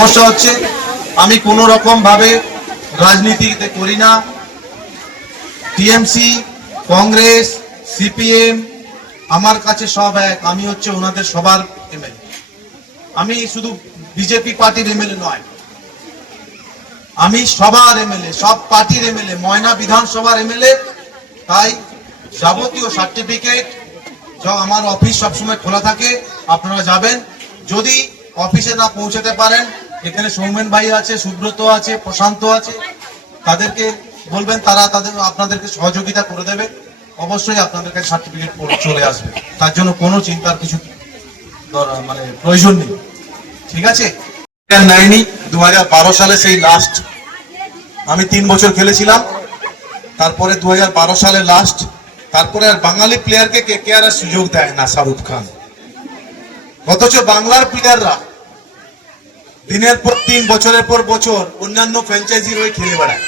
সমস্যা হচ্ছে, আমি কোনো রকম ভাবে রাজনীতিতে করি না। টিএমসি, কংগ্রেস, সিপিএম, আমার কাছে সব এক, আমি হচ্ছে ওনাদের সবার এমএলএ। আমি শুধু বিজেপি পার্টির এমএলএ নয়, আমি সবার এমএলএ, সব পার্টির এমএলএ, ময়না বিধানসভার এমএলএ, তাই যাবতীয় সার্টিফিকেট আমার অফিস সবসময় খোলা থাকে, আপনারা যাবেন। যদি অফিসে না পৌঁছাতে পারেন এখানে সৌমেন ভাই আছে, সুব্রত আছে, প্রশান্ত আছে। তাদেরকে বলবেন, তারা তাদের আপনাদেরকে সহযোগিতা করে দেবে। অবশ্যই আপনাদের কাছে সার্টিফিকেট চলে আসবে। তার জন্য কোনো চিন্তার কিছু মানে প্রয়োজন নেই। ঠিক আছে? নেয়নি দু হাজার বারো সালে সেই লাস্ট আমি তিন বছর খেলেছিলাম। তারপরে দু হাজার বারো সালে লাস্ট তারপরে আর বাঙালি প্লেয়ারকে কে কে আর সুযোগ দেয় না শাহরুখ খান। অথচ বাংলার প্লেয়াররা দিনের পর তিন, বছরের পর বছর অন্যান্য ফ্র্যাঞ্চাইজির হয়ে খেলে বেড়ায়।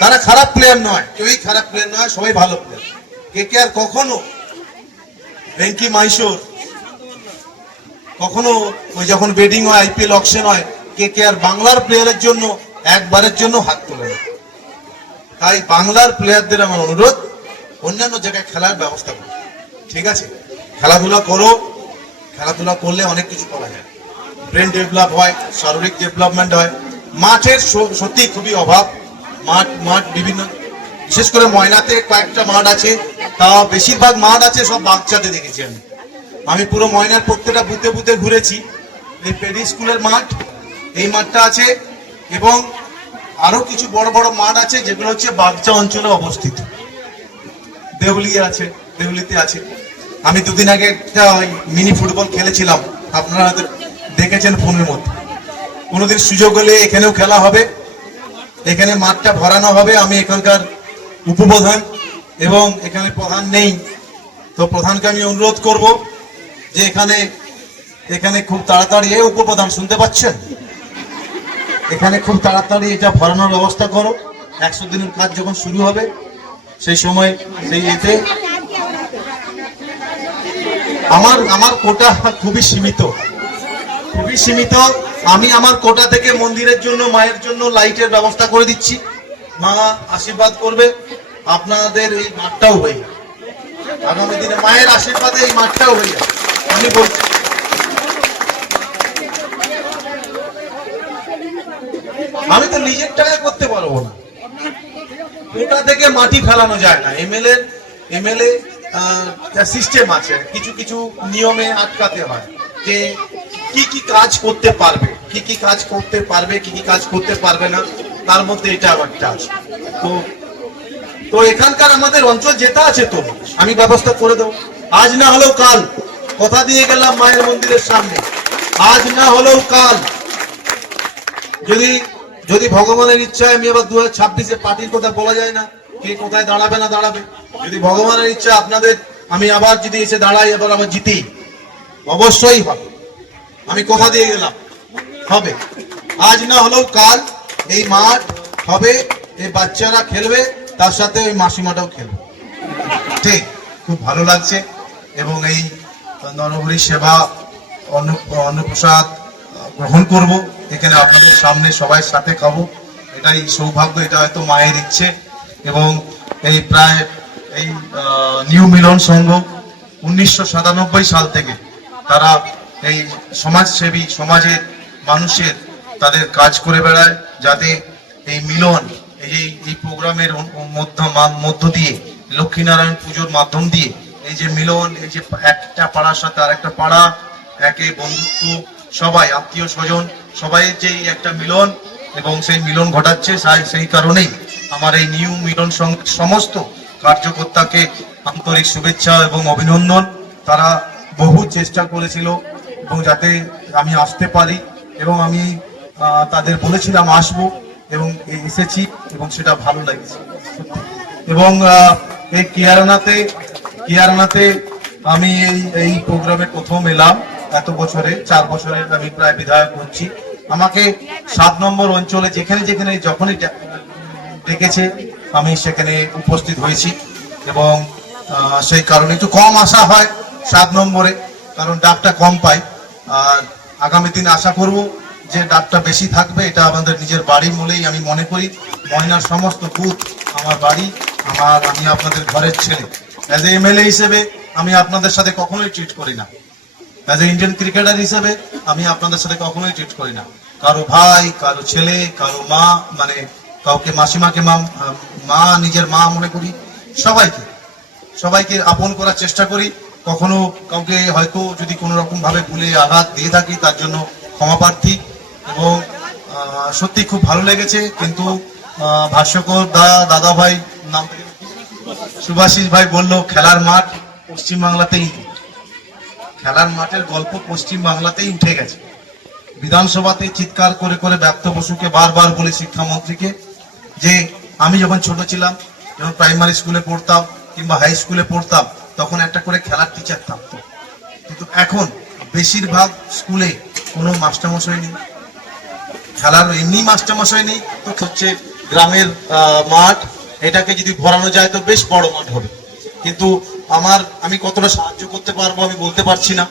তারা খারাপ প্লেয়ার নয়, কেউই খারাপ প্লেয়ার নয়, সবাই ভালো প্লেয়ার কে কে আর কখনো ভেঙ্কি মাইশোর, কখনো ওই যখন বেডিং হয় আইপিএল অকশন হয়, কে কে আর বাংলার প্লেয়ারের জন্য একবারের জন্য হাত তোলে তাই বাংলার প্লেয়ারদের আমার অনুরোধ, অন্যান্য জায়গায় খেলার ব্যবস্থা করো। ঠিক আছে? খেলাধুলা করো, খেলাধুলা করলে অনেক কিছু করা যায়। ব্রেন ডেভেলপ হয়, শারীরিক ডেভেলপমেন্ট হয়। মাঠের সত্যি খুবই অভাব। মাঠ মাঠ বিভিন্ন, বিশেষ করে ময়নাতে কয়েকটা মাঠ আছে। তা বেশিরভাগ মাঠ আছে, সব বাচ্চাতে দেখেছি আমি। আমি পুরো ময়নার প্রত্যেকটা বুতে বুতে ঘুরেছি। এই পেডি স্কুলের মাঠ, এই মাঠটা আছে এবং আরও কিছু বড় বড় মাঠ আছে, যেগুলো হচ্ছে বাগচা অঞ্চলে অবস্থিত। দেউলি আছে, দেউলিতে আছে। আমি দুদিন আগে একটা মিনি ফুটবল খেলেছিলাম। আপনারা দেখেছেন ফোনের মধ্যে। কোনোদিন সুযোগ হলে এখানেও খেলা হবে, এখানে মাঠটা ভরানো হবে, আমি এখানকার উপপ্রধান এবং এখানে প্রধান নেই। তো প্রধানকে আমি অনুরোধ করব যে এখানে এখানে খুব তাড়াতাড়ি এ উপপ্রধান শুনতে পাচ্ছেন? এখানে খুব তাড়াতাড়ি এটা ভরানোর ব্যবস্থা করো। একশো দিনের কাজ যখন শুরু হবে, সেই সময়, সেই এতে। আমার আমার কোটা খুবই সীমিত। খুবই সীমিত। আমি আমার কোটা থেকে মন্দিরের জন্য, মায়ের জন্য লাইটের ব্যবস্থা করে দিচ্ছি। মা আশীর্বাদ করবে। আপনাদের এই মাঠটাও হয়ে। আগামী দিনে মায়ের আশীর্বাদে এই মাঠটাও হয়ে আমি বলছি। আমি তো নিজের টাকায় করতে পারব না। কোটা থেকে মাটি ফেলানো যায় না। এমএলএ এমএলএ সিস্টেম আছে। কিছু কিছু নিয়মে আটকাতে হয়। যে কি কি কাজ করতে পারবে? কি কি কাজ করতে পারবে, কি কি কাজ করতে পারবে না? তার মধ্যে এটা একটা আছে। তো তো এখানকার আমাদের অঞ্চল যেটা আছে তো, আমি ব্যবস্থা করে দেবো। আজ না হলেও কাল, কথা দিয়ে গেলাম মায়ের মন্দিরের সামনে। আজ না হলেও কাল। যদি যদি ভগবানের ইচ্ছায় আমি আবার দু হাজার ছাব্বিশে পার্টির কথা বলা যায় না, কে কোথায় দাঁড়াবে না দাঁড়াবে। যদি ভগবানের ইচ্ছা আপনাদের, আমি আবার যদি এসে দাঁড়াই আবার জিতি। অবশ্যই হবে। আমি কথা দিয়ে গেলাম। হবে। আজ না হলেও কাল এই মাঠ হবে, এই বাচ্চারা খেলবে, তার সাথে ওই মাসিমাটাও খেলবে। ঠিক, খুব ভালো লাগছে। এবং এই নরহরি সেবা অন্ন, অন্নপ্রসাদ গ্রহণ করব। এখানে আপনাদের সামনে সবাই সাথে খাব। এটাই সৌভাগ্য, এটা হয়তো মায়ের ইচ্ছে। এবং এই প্রায় এই নিউ মিলন সংঘ উনিশশো সাতানব্বই সাল থেকে তারা এই সমাজসেবী, সমাজের মানুষের তাদের কাজ করে বেড়ায় যাতে এই মিলন, এই এই প্রোগ্রামের মধ্য মধ্য দিয়ে, লক্ষ্মীনারায়ণ পুজোর মাধ্যম দিয়ে, এই যে মিলন, এই যে একটা পাড়ার সাথে আরেকটা পাড়া, একে বন্ধুত্ব সবাই, আত্মীয় স্বজন, সবাই যে একটা মিলন এবং সেই মিলন ঘটাচ্ছে সেই কারণেই আমার এই নিউ মিলন সমস্ত কার্যকর্তাকে আন্তরিক শুভেচ্ছা এবং অভিনন্দন। তারা বহু চেষ্টা করেছিল। এবং যাতে আমি আসতে পারি এবং আমি তাদের বলেছিলাম আসব এবং এসেছি এবং সেটা ভালো লেগেছে। এবং এই কিয়ারানাতে কিয়ারানাতে আমি এই এই প্রোগ্রামে প্রথম এলাম এত বছরে, চার বছরের আমি প্রায় বিধায়ক হচ্ছি আমাকে সাত নম্বর অঞ্চলে যেখানে যেখানে যখনই ডেকেছে, আমি সেখানে উপস্থিত হয়েছি এবং সেই কারণে একটু কম আসা হয় সাত নম্বরে, কারণ ডাকটা কম পাই আর আগামী দিনে আশা করব যে ডাকটা বেশি থাকবে, এটা আমাদের নিজের বাড়ি বলেই আমি মনে করি। ময়নার সমস্ত বুথ আমার বাড়ি, আমার, আমি আপনাদের ঘরের ছেলে। অ্যাজ এ এমএলএ হিসেবে আমি আপনাদের সাথে কখনোই ট্রিট করি না। অ্যাজ এ ইন্ডিয়ান ক্রিকেটার হিসেবে আমি আপনাদের সাথে কখনোই ট্রিট করি না। কারও ভাই, কারও ছেলে, কারও মা মানে কাউকে মাসিমাকে মা মা, নিজের মা মনে করি। সবাইকে সবাইকে আপন করার চেষ্টা করি। কখনো কাউকে হয়তো যদি কোনো রকম ভাবে ভুলে আঘাত দিয়ে থাকি, তার জন্য ক্ষমা প্রার্থী। এবং সত্যি খুব ভালো লেগেছে, কিন্তু ভাষ্যকর দা, দাদা ভাই, নাম সুভাষিস ভাই বলল, খেলার মাঠ পশ্চিমবাংলাতেই খেলার মাঠের গল্প পশ্চিম বাংলাতেই উঠে গেছে। বিধানসভাতে চিৎকার করে করে ব্যক্ত বসুকে বারবার বলে শিক্ষামন্ত্রীকে যে, আমি যখন ছোট ছিলাম, যখন প্রাইমারি স্কুলে পড়তাম কিংবা হাই স্কুলে পড়তাম তখন একটা করে খেলার টিচার থাকতো। কিন্তু এখন বেশিরভাগ স্কুলে কোনো মাস্টারমশাই নেই। খেলার এমনি মাস্টারমশাই নেই, তো হচ্ছে গ্রামের মাঠ, এটাকে যদি ভরানো যায় তো বেশ বড় মাঠ হবে। কিন্তু আমার, আমি কতটা সাহায্য করতে পারব আমি বলতে পারছি না।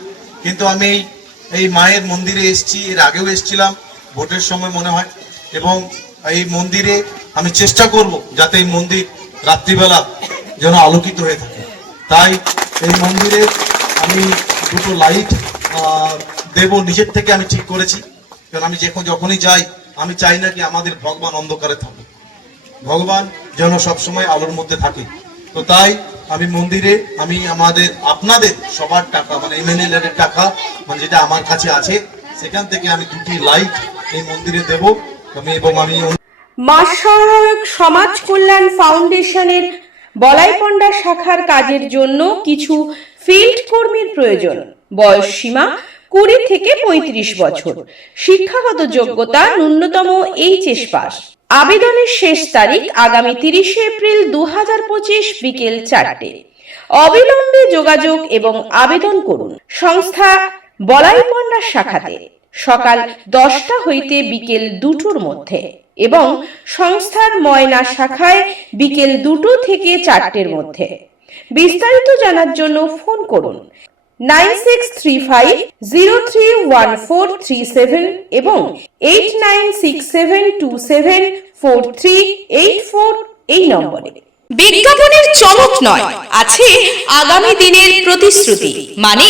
কিন্তু আমি এই এই মায়ের মন্দিরে এসেছি, এর আগেও এসেছিলাম, ভোটের সময় মনে হয়। এবং এই মন্দিরে আমি চেষ্টা করব যাতে এই মন্দির রাত্রিবেলা যেন আলোকিত হয়ে থাকে। তাই এই মন্দিরে আমি দুটো লাইট দেব নিজের থেকে আমি ঠিক করেছি। কারণ আমি যখন যখনই যাই, আমি চাই না কি আমাদের ভগবান অন্ধকারে থাকুক। ভগবান যেন সবসময় আলোর মধ্যে থাকে। তো তাই আমি মন্দিরে, আমি আমাদের, আপনাদের সবার টাকা মানে এমএনএল এর টাকা মানে যেটা আমার কাছে আছে, সেখান থেকে আমি দুটি লাইট এই মন্দিরে দেব। আমি এবং আমি মা সহায়ক সমাজ কল্যাণ ফাউন্ডেশনের বলাইপন্ডা শাখার কাজের জন্য কিছু ফিল্ড কর্মীর প্রয়োজন। বয়স সীমা কুড়ি থেকে পঁয়ত্রিশ বছর। শিক্ষাগত যোগ্যতা ন্যূনতম এইচএস পাস। আবেদনের শেষ তারিখ আগামী তিরিশে এপ্রিল দু পঁচিশ বিকেল চারটে। অবিলম্বে যোগাযোগ এবং আবেদন করুন সংস্থা বলাইপন্ডা শাখাতে। সকাল দশটা হইতে বিকেল দুটোর মধ্যে। এবং সংস্থার ময়না শাখায় বিকেল দুটো থেকে চারটের মধ্যে। বিস্তারিত জানার জন্য ফোন করুন nine six three five zero three one four three seven এবং eight nine six seven two seven four three eight four এই নম্বরে। বিজ্ঞাপনের চমক নয় আছে আগামী দিনের প্রতিশ্রুতি মানে